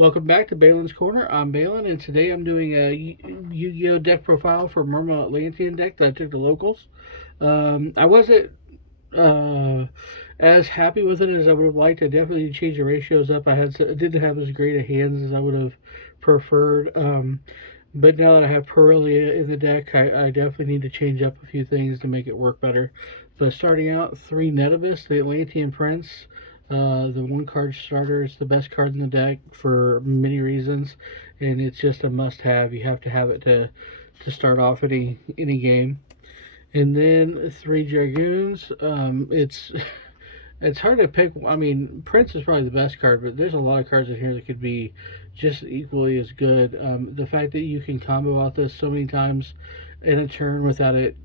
Welcome back to Balin's Corner. I'm Balin, and today I'm doing a Yu-Gi-Oh deck profile for Mermail Atlantean deck that I took to locals. I wasn't uh, as happy with it as I would have liked. I definitely changed the ratios up. I didn't have as great a hands as I would have preferred. But now that I have Perelia in the deck, I definitely need to change up a few things to make it work better. But starting out, 3 Netabus, the Atlantean Prince. The one card starter is the best card in the deck for many reasons, and it's just a must have. You have to have it to start off any game. And then 3 Dragoons. It's hard to pick. I mean, Prince is probably the best card, but there's a lot of cards in here that could be just equally as good. The fact that you can combo out this so many times in a turn without it,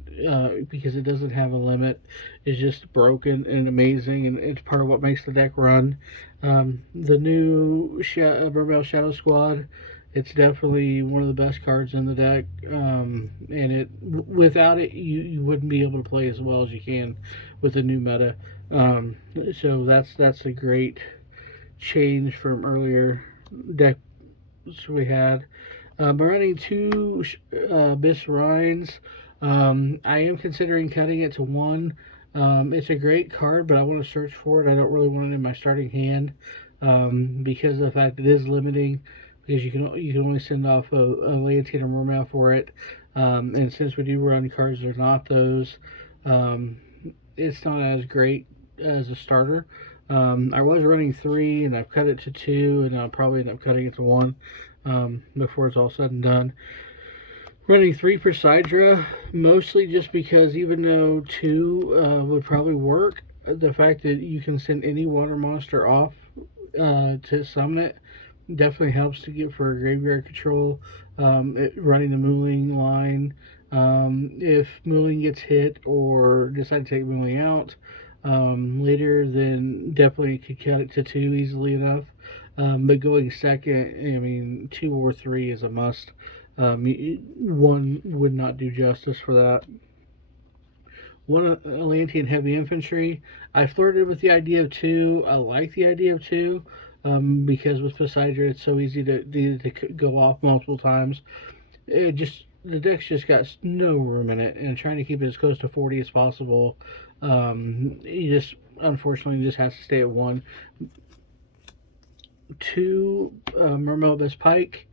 because it doesn't have a limit, is just broken and amazing, and it's part of what makes the deck run. The new Mermail Shadow Squad, it's definitely one of the best cards in the deck, and without it, you wouldn't be able to play as well as you can with the new meta. Um, so that's a great change from earlier decks we had. I'm running 2 Abyss Rhines. I am considering cutting it to 1. It's a great card, but I want to search for it. I don't really want it in my starting hand, because of the fact it is limiting. Because you can only send off a Atlantean or Mermail for it, and since we do run cards that are not those, um, it's not as great as a starter. I was running 3, and I've cut it to 2, and I'll probably end up cutting it to 1, before it's all said and done. Running 3 Persidra, mostly just because even though 2 would probably work, the fact that you can send any water monster off to summon it definitely helps to get for graveyard control. Running the Mooling line, if Mooling gets hit or decide to take Mooling out later, then definitely could cut it to 2 easily enough. But going second, I mean, 2 or 3 is a must. 1 would not do justice for that. 1 Atlantean Heavy Infantry. I flirted with the idea of 2. I like the idea of 2, because with Poseidon it's so easy to go off multiple times. The deck's just got no room in it, and trying to keep it as close to 40 as possible, you just unfortunately just has to stay at 1. 2 Mermail Abyss Pike.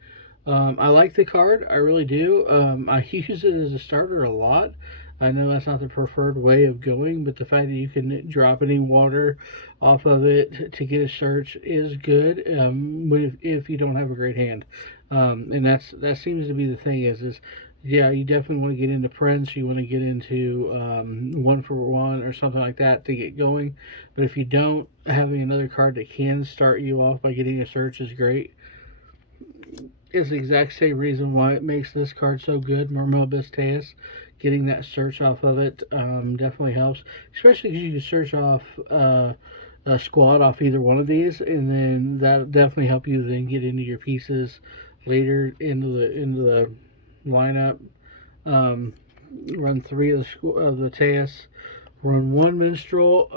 I like the card, I really do. I use it as a starter a lot. I know that's not the preferred way of going, but the fact that you can drop any water off of it to get a search is good, if you don't have a great hand. And that seems to be the thing is yeah, you definitely want to get into Prince, you want to get into 1-for-1 or something like that to get going. But if you don't, having another card that can start you off by getting a search is great. It's the exact same reason why it makes this card so good. Mermail Abyss Teus, getting that search off of it definitely helps, especially because you can search off a squad off either one of these, and then that'll definitely help you then get into your pieces later into the lineup. Run 3 of the Teus. Run 1 Minstrel.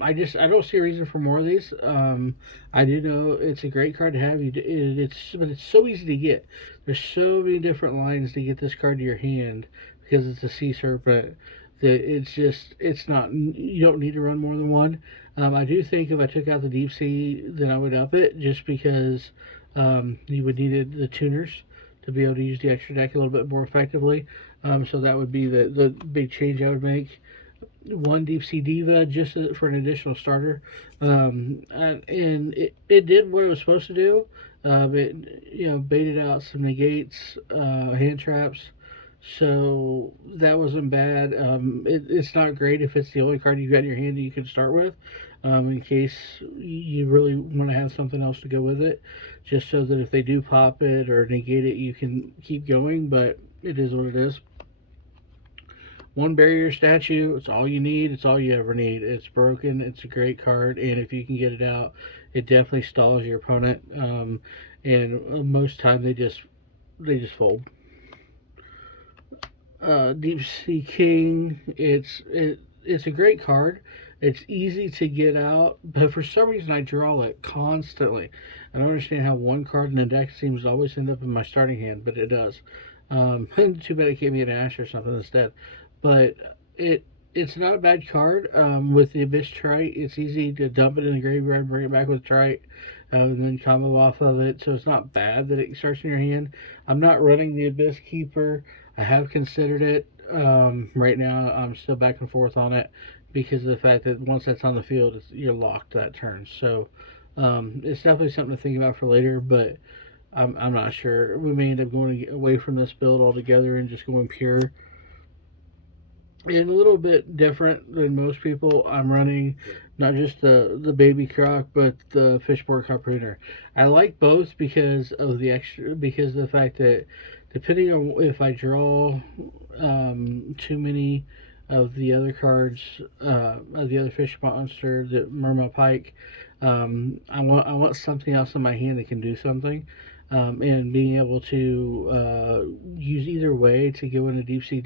I don't see a reason for more of these. I do know it's a great card to have. But it's so easy to get. There's so many different lines to get this card to your hand because it's a Sea Serpent. That it's not. You don't need to run more than 1. I do think if I took out the Deep Sea, then I would up it just because you would need the tuners to be able to use the extra deck a little bit more effectively. So that would be the big change I would make. 1 Deep Sea Diva just for an additional starter, and it did what it was supposed to do. It baited out some negates, hand traps, so that wasn't bad. It's not great if it's the only card you've got in your hand that you can start with, in case you really want to have something else to go with it, just so that if they do pop it or negate it, you can keep going. But it is what it is. 1 Barrier Statue, it's all you need, it's all you ever need. It's broken, it's a great card, and if you can get it out, it definitely stalls your opponent, and most time they just fold. Deep Sea King, it's a great card. It's easy to get out, but for some reason I draw it constantly. I don't understand how one card in the deck seems to always end up in my starting hand, but it does. Too bad it gave me an Ash or something instead. But it it's not a bad card. With the Abyss Trite, it's easy to dump it in the graveyard, bring it back with Trite, and then combo off of it. So it's not bad that it starts in your hand. I'm not running the Abyss Keeper. I have considered it. Right now, I'm still back and forth on it because of the fact that once that's on the field, you're locked that turn. So it's definitely something to think about for later, but I'm not sure. We may end up going away from this build altogether and just going pure. And a little bit different than most people, I'm running not just the baby croc, but the fishboard harpooner. I like both because of the extra, because of the fact that depending on if I draw too many of the other cards, of the other fish monster, the Mermail Pike, I want something else in my hand that can do something. And being able to use either way to go into deep sea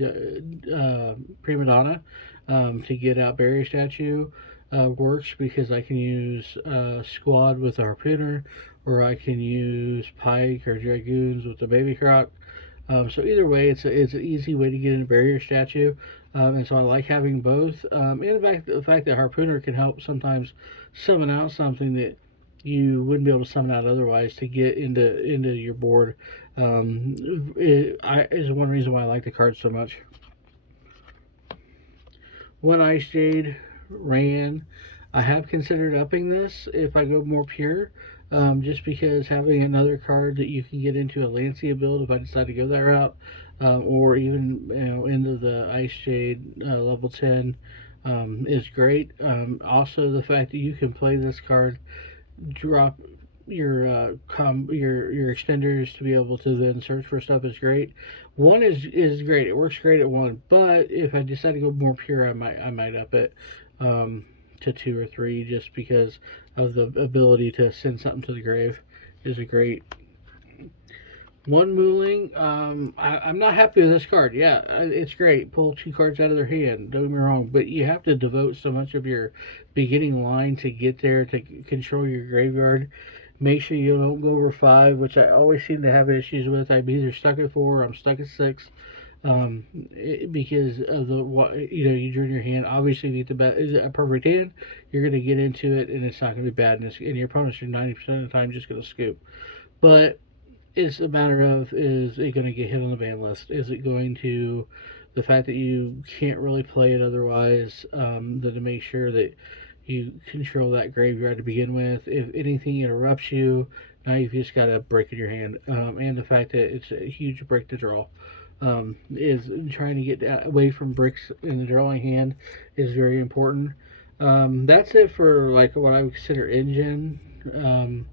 prima donna to get out barrier statue works because I can use squad with a harpooner, or I can use pike or dragoons with the baby croc. So either way, it's an easy way to get into barrier statue, and so I like having both. And the fact that harpooner can help sometimes summon out something that you wouldn't be able to summon out otherwise to get into your board. Is one reason why I like the card so much. One Ice Jade ran. I have considered upping this if I go more pure, just because having another card that you can get into a Lancia build if I decide to go that route, or even into the Ice Jade level 10 is great. Also, the fact that you can play this card, drop your extenders to be able to then search for stuff is great. One is great. It works great at one, but if I decide to go more pure, I might up it to 2 or 3 just because of the ability to send something to the grave is a great one. Mooling, I'm not happy with this card. Yeah, it's great. Pull 2 cards out of their hand. Don't get me wrong, but you have to devote so much of your beginning line to get there to control your graveyard. Make sure you don't go over 5, which I always seem to have issues with. I'm either stuck at 4 or I'm stuck at 6. Because of the what you drew in your hand. Obviously, if you get the bad, is it a perfect hand? You're going to get into it, and it's not going to be bad. And your opponent's 90% of the time just going to scoop. But it's a matter of, is it going to get hit on the ban list? Is it going to, the fact that you can't really play it otherwise, to make sure that you control that graveyard to begin with. If anything interrupts you, now you've just got a break in your hand. And the fact that it's a huge break to draw. Is trying to get away from bricks in the drawing hand is very important. That's it for like what I would consider engine.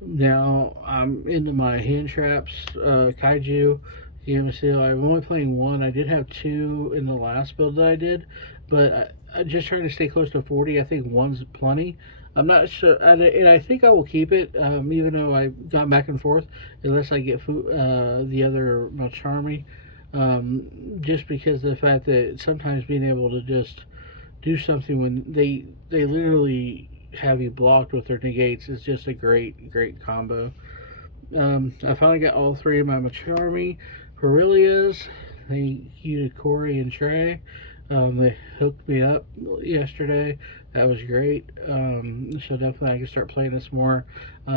Now I'm into my hand traps, kaiju, Yamasil. I'm only playing one. I did have 2 in the last build that I did, but I'm just trying to stay close to 40. I think 1's plenty. I'm not sure, and I think I will keep it, even though I've gone back and forth, unless I get the other Charmy, just because of the fact that sometimes being able to just do something when they literally have you blocked with their negates is just a great combo. I finally got all 3 of my Macharmy. Perilias, thank you to Corey and Trey. They hooked me up yesterday. That was great. So definitely I can start playing this more. I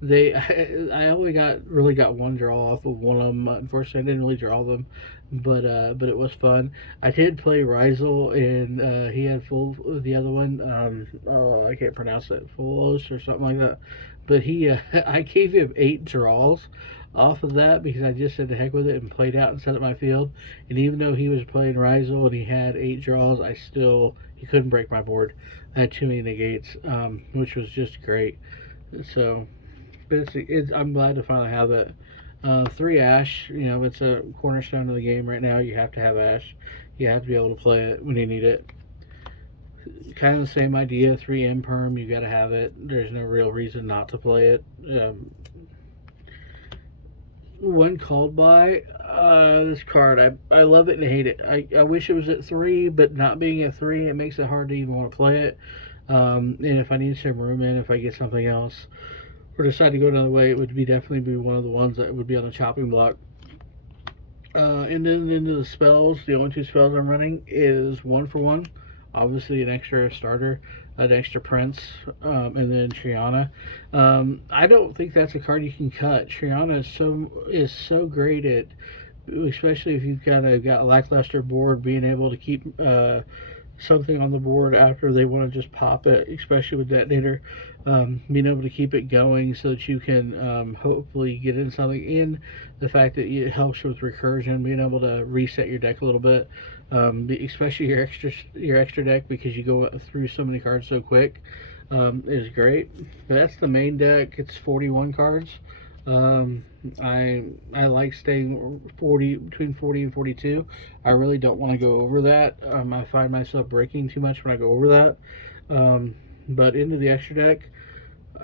only really got 1 draw off of one of them. Unfortunately, I didn't really draw them, but it was fun. I did play Rizel, and he had full the other one. I can't pronounce it, Fulos or something like that. But I gave him 8 draws off of that because I just said the heck with it and played out and set up my field. And even though he was playing Rizel and he had 8 draws, he couldn't break my board. I had too many negates, which was just great. So, but I'm glad to finally have it. 3 Ash, it's a cornerstone of the game right now. You have to have Ash. You have to be able to play it when you need it. Kind of the same idea. 3 Imperm, you got to have it. There's no real reason not to play it. One called by, This card, I love it and hate it. I wish it was at 3, but not being at 3, it makes it hard to even want to play it. And if I need some room in, if I get something else, or decide to go another way, it would be definitely be one of the ones that would be on the chopping block. And then into the spells, the only 2 spells I'm running is 1 for 1. Obviously, an extra starter, an extra Prince, and then Triana. I don't think that's a card you can cut. Triana is so great at, especially if you've got a lackluster board, being able to keep something on the board after they want to just pop it, especially with detonator, being able to keep it going so that you can hopefully get in something. In the fact that it helps with recursion, being able to reset your deck a little bit, especially your extra deck, because you go through so many cards so quick, is great. But that's the main deck. It's 41 cards. I like staying between 40 and 42. I really don't want to go over that. I find myself breaking too much when I go over that. But into the extra deck,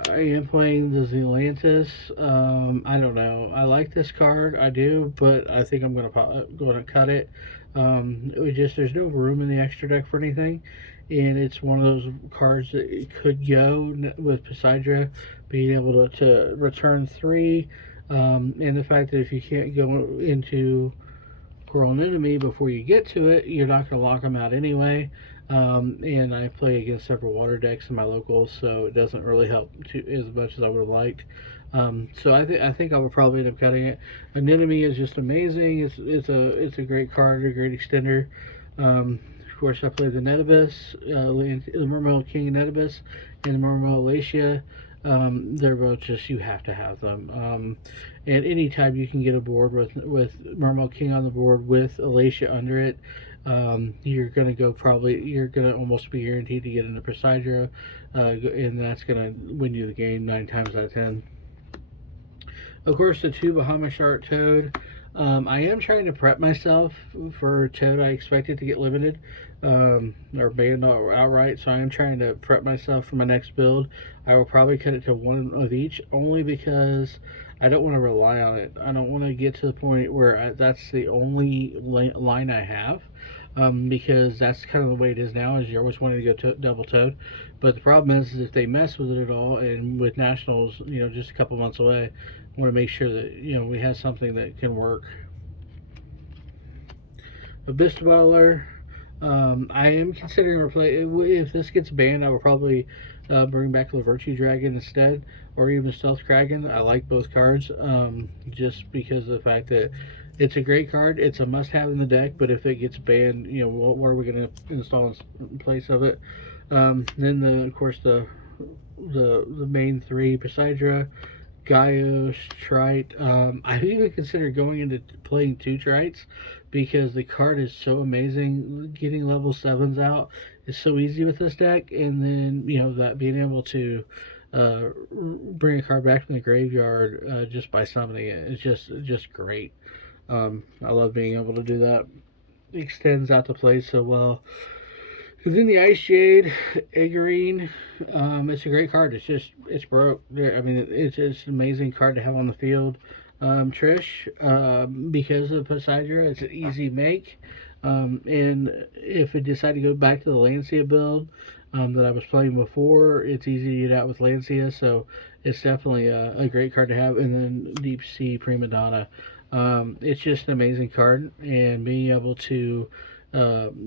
I am playing the Atlantis. I don't know. I like this card, I do, but I think I'm gonna cut it. There's no room in the extra deck for anything, and it's one of those cards that it could go with Poseidra being able to return 3, and the fact that if you can't go into Grow an Enemy before you get to it, you're not going to lock them out anyway. And I play against several water decks in my locals, so it doesn't really help as much as I would have liked. So I think I would probably end up cutting it. An Enemy is just amazing. It's a great card, a great extender. Of course, I play the Netibus, the Mermail King Netibus, and the Mermail Alatia. They're both just, you have to have them. And anytime you can get a board with Mermail King on the board with Alatia under it, you're gonna almost be guaranteed to get into Poseidra, and that's gonna win you the game 9 times out of 10. Of course, the 2 Bahamut Shark Toad. I am trying to prep myself for Toad. I expect it to get limited, or banned outright, so I am trying to prep myself for my next build. I will probably cut it to 1 of each, only because I don't want to rely on it. I don't want to get to the point where that's the only line I have, because that's kind of the way it is now, is you're always wanting to go double Toad. But the problem is if they mess with it at all, and with Nationals, just a couple months away, I want to make sure that we have something that can work. Abyss Dweller. I am considering if this gets banned, I will probably bring back the Virtue Dragon instead, or even Stealth Kraken. I like both cards, just because of the fact that it's a great card. It's a must-have in the deck, but if it gets banned, what are we going to install in place of it? Then of course the main 3: Poseidra, Gaios, Trite. I've even considered going into playing 2 Trites, because the card is so amazing. Getting level 7s out is so easy with this deck, and then that being able to bring a card back from the graveyard just by summoning it is just great. I love being able to do that. It extends out to play so well. Within the Ice Jade, Agarine, it's a great card. It's broke. I mean, it's an amazing card to have on the field. Trish, because of Poseidra, it's an easy make. And if it decide to go back to the Lancia build that I was playing before, it's easy to get out with Lancia, so it's definitely a great card to have. And then Deep Sea Prima Donna. It's just an amazing card, and being able to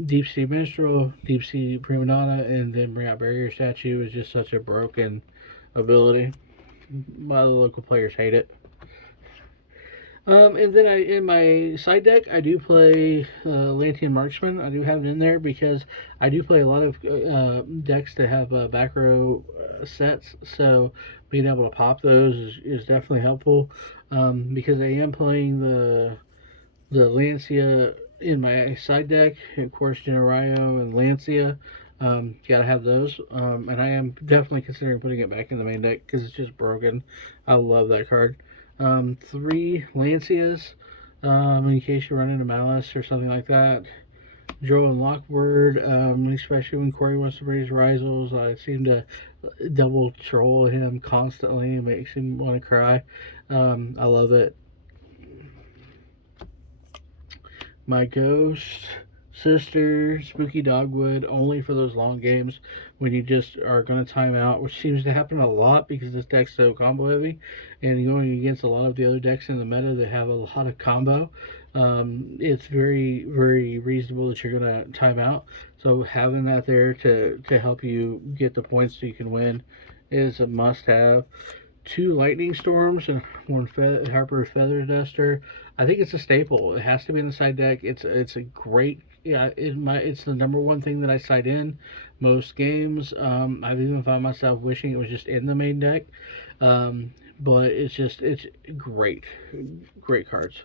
Deep Sea Minstrel, Deep Sea Prima Donna, and then bring out Barrier Statue is just such a broken ability. A lot of the local players hate it. And then in my side deck, I do play Atlantean Marksman. I do have it in there because I do play a lot of decks that have back row sets, so being able to pop those is definitely helpful, because I am playing the Lancia in my side deck. Of course, Generaio and Lancia. Gotta have those. And I am definitely considering putting it back in the main deck because it's just broken. I love that card. 3 Lancias, in case you run into Malice or something like that. Joe and Lockbird, especially when Corey wants to raise Risals. I seem to double troll him constantly. It makes him want to cry. I love it. my Ghost, Sister, Spooky Dogwood, only for those long games when you just are going to time out, which seems to happen a lot because this deck's so combo heavy, and you're going against a lot of the other decks in the meta that have a lot of combo. It's very, very reasonable that you're going to time out. So having that there to help you get the points so you can win is a must-have. Two lightning storms and one Harper's feather duster. I think it's a staple. It has to be in the side deck. It's a great, yeah. It's the number one thing that I side in most games. I've even found myself wishing it was just in the main deck. But it's great cards.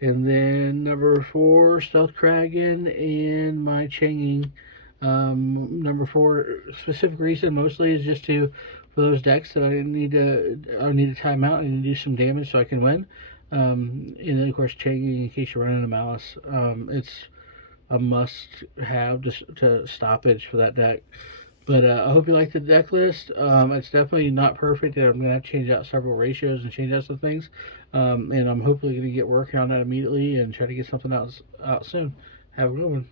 And then number four, Stealth Kraken and my Changing. Number four, specific reason mostly is just to for those decks that I need to time out and do some damage so I can win. And then of course Changing in case you're running a Malice. It's a must have to stoppage for that deck. But I hope you like the deck list. It's definitely not perfect. I'm going to have to change out several ratios and change out some things. And I'm hopefully going to get working on that immediately and try to get something else out soon. Have a good one.